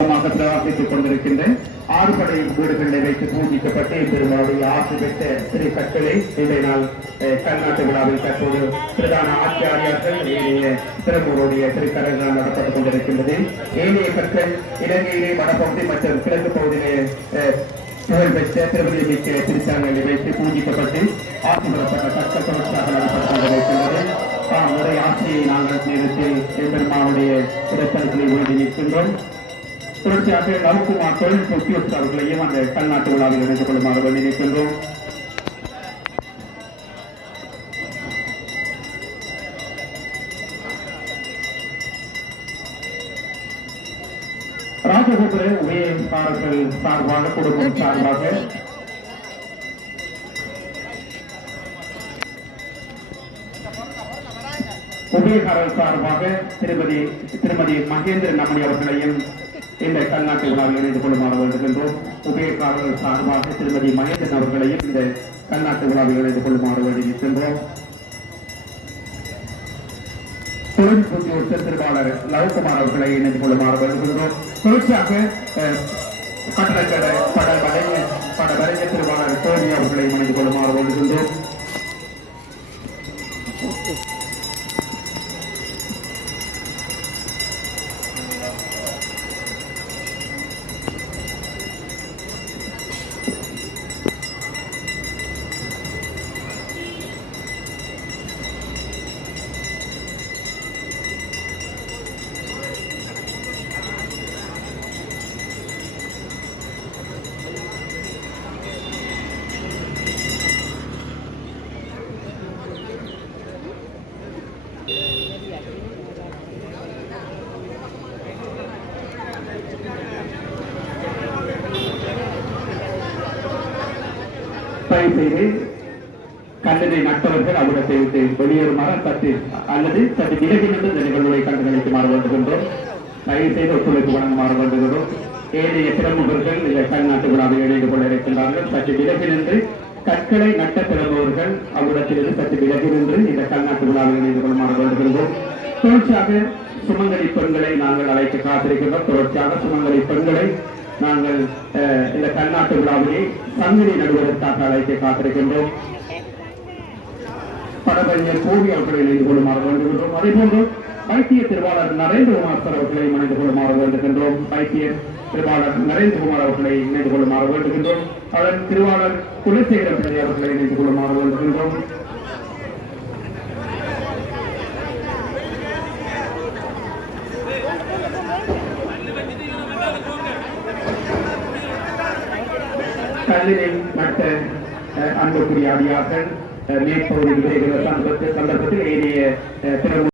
பிரவாசித்துக் கொண்டிருக்கின்றேன். ஆறுபடை வீடுகளில் வைத்து பூஜிக்கப்பட்டு பெருமாளுடைய ஆசை பெற்ற திரு கற்களை இன்றைய நாள் கல்நாட்டு விழாவில் தற்போது பிரதான ஆச்சாரியார்கள் ஏனைய திருமூருடைய திருக்கரங்களால் நடத்தப்பட்டுக் கொண்டிருக்கின்றது. ஏனைய கற்கள் இலங்கையிலே வடபகுதி மற்றும் கிழக்கு பகுதியிலே புகழ்பெற்ற திருமதி மிக்க திருத்தலங்களை வைத்து பூஜிக்கப்பட்டு ஆசி பெறப்பட்ட கற்கள் தொடர்ச்சியாக நடத்தப்பட்டுக் கொண்டிருக்கின்றது. நம்முடைய ஆசையை நாங்கள் நேரத்தில் பெருமாளுடைய இடத்தலத்திலே வேண்டி நிற்கின்றோம். தொடர்ச்சியாக லவ்குமார் தொழில்நுட்ப உத்தியோகஸ்தர்களையும் அந்த கல்நாட்டு விழாவில் இணைந்து கொள்ளுமாறு வேண்டி நிற்கின்றோம். ராஜகோபுர உபயக்காரர்கள் சார்பாக குடும்பம் சார்பாக உபயக்காரர் சார்பாக திருமதி மகேந்திரன் அம்மணி அவர்களையும் இந்த கல்நாட்டு விழாவில் இணைந்து கொள்ளுமாறு வேண்டுகின்றோம். உபயக்காரர்கள் சார்பாக திருமதி மகேந்திரன் அவர்களையும் இந்த கல்நாட்டு விழாவில் இணைந்து கொள்ளுமாறு வேண்டி நிற்கின்றோம். தொழில்நுட்ப உத்தியோகஸ்தர் திருவாளர் லவ்குமார் அவர்களை இணைந்து கொள்ளுமாறு வேண்டுகின்றோம். தொடர்ச்சியாக கட்டடக்கடை பட வரைஞர் திருவாளர் தோனி அவர்களை இணைந்து கொள்ளுமாறு வேண்டுகின்றோம். செய்து கண்டனை நட்டவர்கள் அவ்விடத்தை விட்டு வெளியேறுமாறு அல்லது சற்று விலகி நின்று இந்த நிகழ்வுகளை கண்டுகளிக்குமாறு வேண்டுகின்றோம். தயவு செய்து ஒத்துழைப்பு வழங்குமாறு வேண்டுகிறோம். ஏனைய பிரமுகர்கள் இந்த கல்நாட்டு விழாவில் இணைந்து கொள்ள இருக்கின்றார்கள். சற்று விலகி நின்று கற்களை நட்ட பிரமுகர்கள் அவ்விடத்திலிருந்து சற்று விலகி நின்று இந்த கல்நாட்டு விழாவில் இணைந்து கொள்ளுமாறு வேண்டுகின்றோம். தொடர்ச்சியாக சுமங்கலி பெண்களை நாங்கள் அழைத்து காத்திருக்கின்றோம். தொடர்ச்சியாக சுமங்கலி பெண்களை நாங்கள் இந்த கல்நாட்டு விழாவிலே சங்கிலி நடுவதற்காக அழைத்து காத்திருக்கின்றோம். படவறிஞர் கோவி அவர்களை இணைந்து கொள்ளுமாறு வேண்டுகின்றோம். அதேபோன்று வைத்திய திருவாளர் நரேந்திரகுமார் சார் அவர்களை இணைந்து கொள்ளுமாறு வேண்டுகின்றோம். வைத்திய திருவாளர் நரேந்திரகுமார் அவர்களை இணைந்து கொள்ளுமாறு வேண்டுகின்றோம். அதன் திருவாளர் குலசேகர பிள்ளை அவர்களை இணைந்து கொள்ளுமாறு வேண்டுகின்றோம். கல்லில் மற்ற அன்புக்குரிய அடியார்கள் மேற்பகுதி சந்தர்ப்பத்தில் ஏனைய